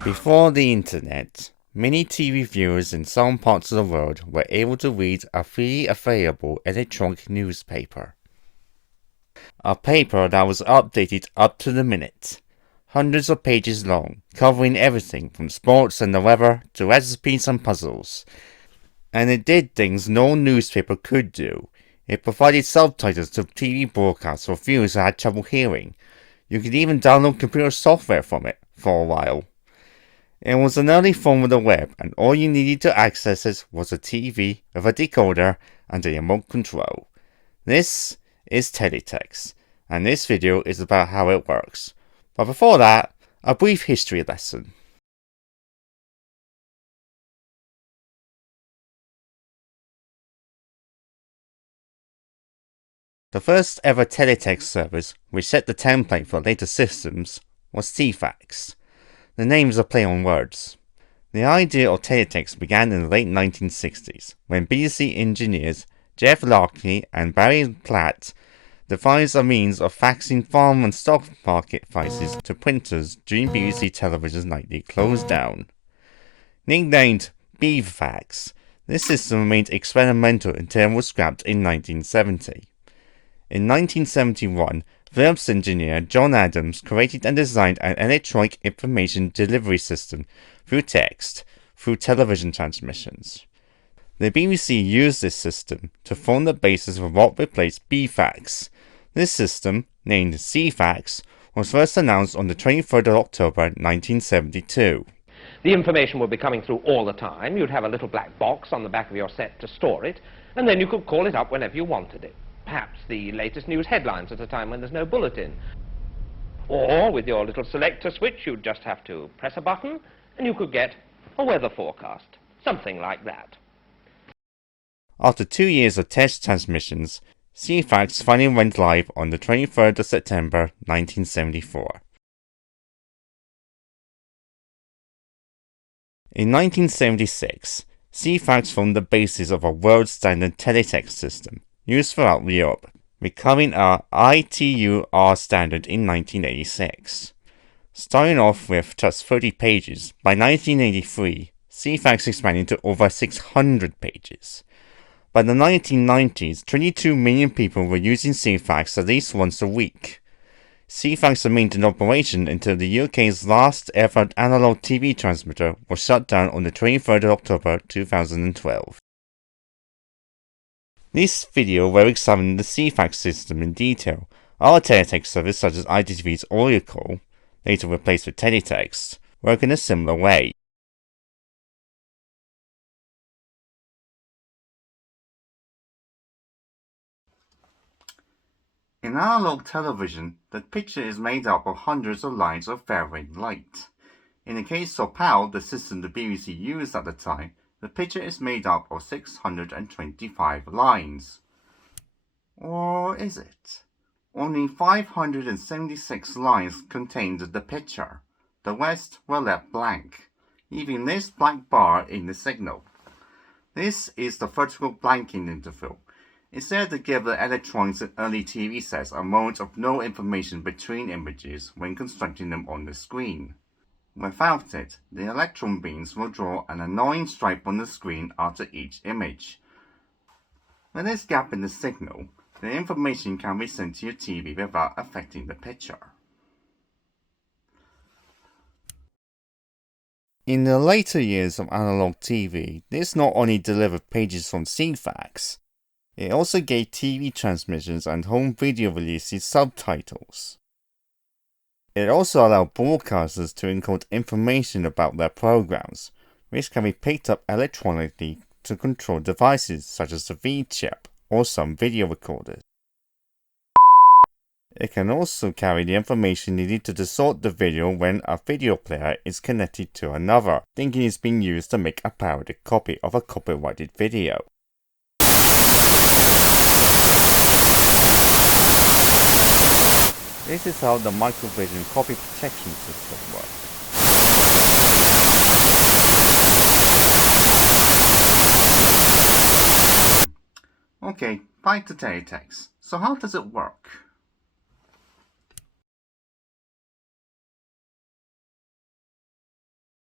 Before the internet, many TV viewers in some parts of the world were able to read a freely available electronic newspaper. A paper that was updated up to the minute, hundreds of pages long, covering everything from sports and the weather to recipes and puzzles. And it did things no newspaper could do. It provided subtitles to TV broadcasts for viewers who had trouble hearing. You could even download computer software from it for a while. It was an early form of the web, and all you needed to access it was a TV with a decoder and a remote control. This is Teletext, and this video is about how it works. But before that, a brief history lesson. The first ever Teletext service, which set the template for later systems, was Ceefax. The name is a play on words. The idea of teletext began in the late 1960s, when BBC engineers Jeff Larkey and Barry Platt devised a means of faxing farm and stock market prices to printers during BBC Television's nightly close down. Nicknamed Ceefax, this system remained experimental until it was scrapped in 1970. In 1971, Philips engineer John Adams created and designed an electronic information delivery system through text through television transmissions. The BBC used this system to form the basis for what replaced Ceefax. This system, named Ceefax, was first announced on the 23rd of October 1972. The information would be coming through all the time. You'd have a little black box on the back of your set to store it, and then you could call it up whenever you wanted it. Perhaps the latest news headlines at a time when there's no bulletin. Or with your little selector switch, you'd just have to press a button and you could get a weather forecast. Something like that. After 2 years of test transmissions, Ceefax finally went live on the 23rd of September 1974. In 1976, Ceefax formed the basis of a world standard teletext system used throughout Europe, becoming a ITU-R standard in 1986. Starting off with just 30 pages, by 1983, Ceefax expanded to over 600 pages. By the 1990s, 22 million people were using Ceefax at least once a week. Ceefax remained in operation until the UK's last ever analog TV transmitter was shut down on the 23rd of October 2012. This video will examine the Ceefax system in detail. Other teletext services such as ITV's Oracle, later replaced with Teletext, work in a similar way. In analog television, the picture is made up of hundreds of lines of varying light. In the case of PAL, the system the BBC used at the time, the picture is made up of 625 lines. Or is it? Only 576 lines contained the picture. The rest were left blank, leaving this black bar in the signal. This is the vertical blanking interval. It's there to give the electronics in early TV sets a mode of no information between images when constructing them on the screen. Without it, the electron beams will draw an annoying stripe on the screen after each image. When there's a gap in the signal, the information can be sent to your TV without affecting the picture. In the later years of analog TV, this not only delivered pages from Ceefax, it also gave TV transmissions and home video releases subtitles. It also allowed broadcasters to encode information about their programs, which can be picked up electronically to control devices such as the V-chip or some video recorders. It can also carry the information needed to distort the video when a video player is connected to another, thinking it's being used to make a parodic copy of a copyrighted video. This is how the microvision copy protection system works. Okay, back to Teletext. So how does it work?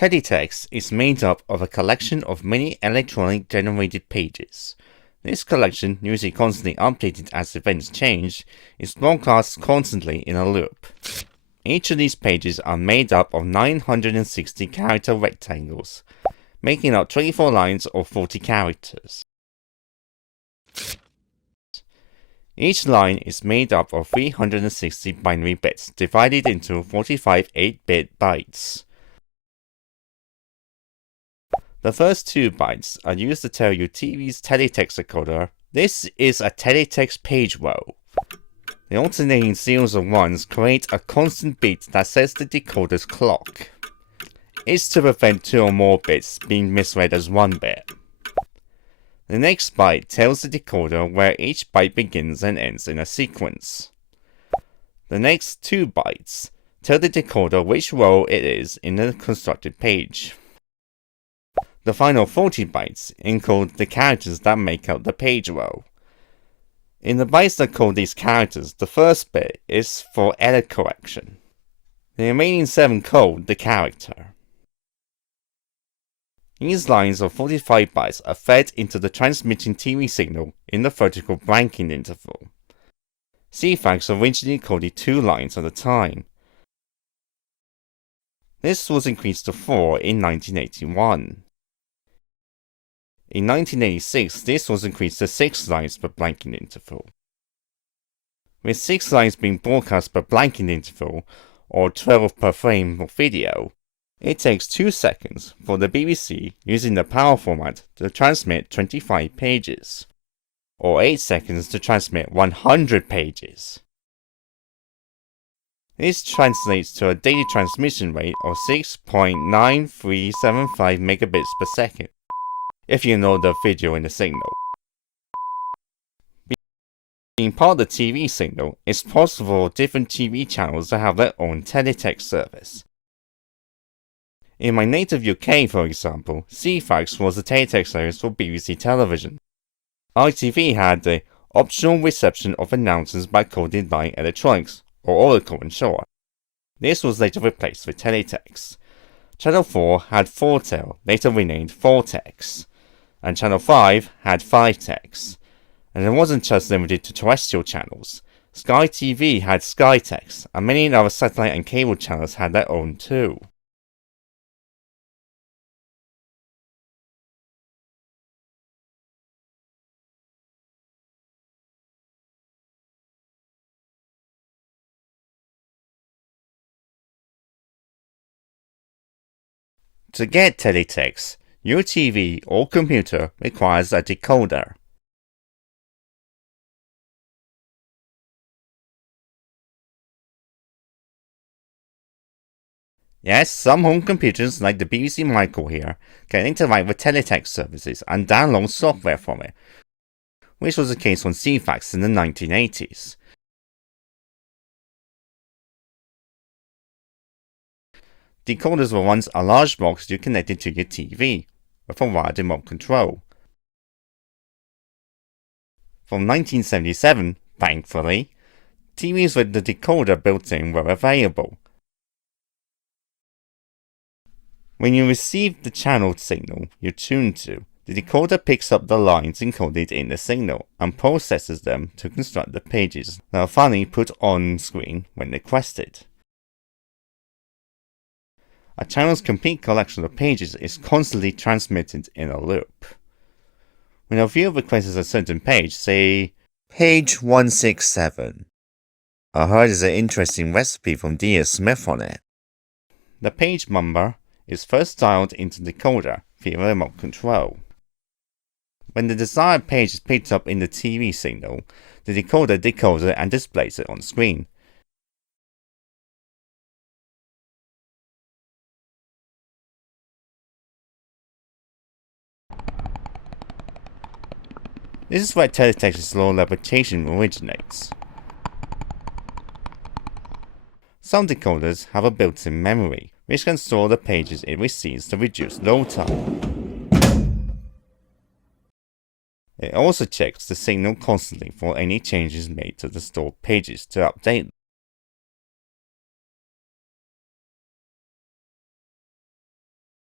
Teletext is made up of a collection of many electronic generated pages. This collection, usually constantly updated as events change, is broadcast constantly in a loop. Each of these pages are made up of 960 character rectangles, making up 24 lines or 40 characters. Each line is made up of 360 binary bits divided into 45 8-bit bytes. The first 2 bytes are used to tell your TV's teletext decoder this is a teletext page row. The alternating series of 1s create a constant beat that sets the decoder's clock. It's to prevent 2 or more bits being misread as 1 bit. The next byte tells the decoder where each byte begins and ends in a sequence. The next 2 bytes tell the decoder which row it is in the constructed page. The final 40 bytes encode the characters that make up the page row. In the bytes that code these characters, the first bit is for error correction. The remaining 7 code the character. These lines of 45 bytes are fed into the transmitting TV signal in the vertical blanking interval. Ceefax originally coded 2 lines at a time. This was increased to 4 in 1981. In 1986, this was increased to 6 lines per blanking interval. With 6 lines being broadcast per blanking interval, or 12 per frame of video, it takes 2 seconds for the BBC, using the PAL format, to transmit 25 pages, or 8 seconds to transmit 100 pages. This translates to a daily transmission rate of 6.9375 megabits per second, if you know the video in the signal. Being part of the TV signal, it's possible for different TV channels to have their own teletext service. In my native UK, for example, Ceefax was the teletext service for BBC television. ITV had the optional reception of announcers by coded line electronics, or Oracle in short. This was later replaced with Teletext. Channel 4 had 4-tel, later renamed 4text, and Channel 5 had 5text. And it wasn't just limited to terrestrial channels. Sky TV had SkyText, and many other satellite and cable channels had their own too. To get teletext, your TV or computer requires a decoder. Yes, some home computers like the BBC Micro here can interact with teletext services and download software from it, which was the case on Ceefax in the 1980s. Decoders were once a large box you connected to your TV, with a wired remote control. From 1977, thankfully, TVs with the decoder built in were available. When you receive the channel signal you're tuned to, the decoder picks up the lines encoded in the signal and processes them to construct the pages that are finally put on screen when requested. A channel's complete collection of pages is constantly transmitted in a loop. When a viewer requests a certain page, say page 167, I heard there's an interesting recipe from D.S. Smith on it. The page number is first dialed into the decoder via remote control. When the desired page is picked up in the TV signal, the decoder decodes it and displays it on screen. This is where Teletext's law of repetition originates. Some decoders have a built-in memory, which can store the pages it receives to reduce load time. It also checks the signal constantly for any changes made to the stored pages to update them.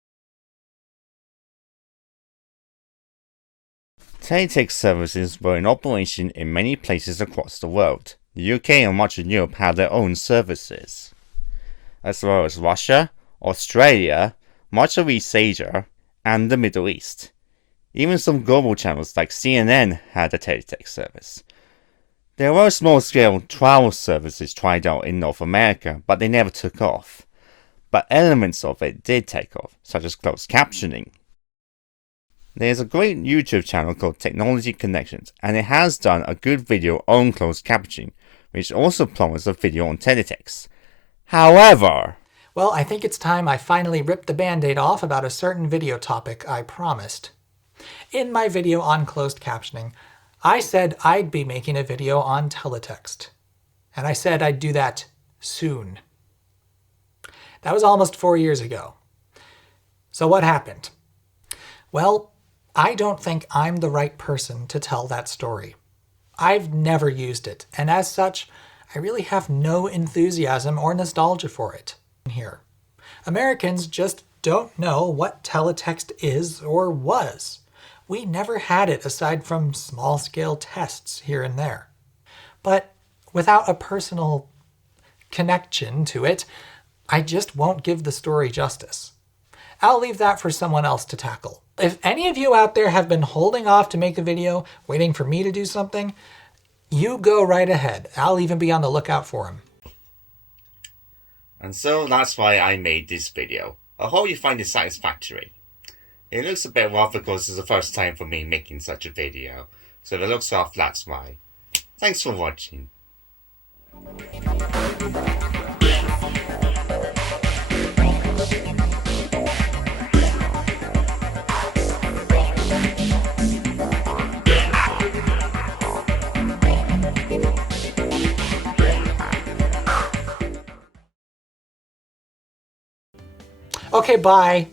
Teletext services were in operation in many places across the world. The UK and much of Europe had their own services, as well as Russia, Australia, much of East Asia, and the Middle East. Even some global channels like CNN had a teletext service. There were small-scale trial services tried out in North America, but they never took off. But elements of it did take off, such as closed captioning. There's a great YouTube channel called Technology Connections, and it has done a good video on closed captioning, which also promised a video on teletext. However... Well, I think it's time I finally ripped the band-aid off about a certain video topic I promised. In my video on closed captioning, I said I'd be making a video on teletext. And I said I'd do that soon. That was almost 4 years ago. So what happened? Well, I don't think I'm the right person to tell that story. I've never used it, and as such, I really have no enthusiasm or nostalgia for it here. Americans just don't know what teletext is or was. We never had it aside from small-scale tests here and there. But without a personal connection to it, I just won't give the story justice. I'll leave that for someone else to tackle. If any of you out there have been holding off to make a video, waiting for me to do something, you go right ahead. I'll even be on the lookout for them. And so that's why I made this video. I hope you find it satisfactory. It looks a bit rough because it's the first time for me making such a video, so if it looks rough, that's why. Thanks for watching. Okay, bye.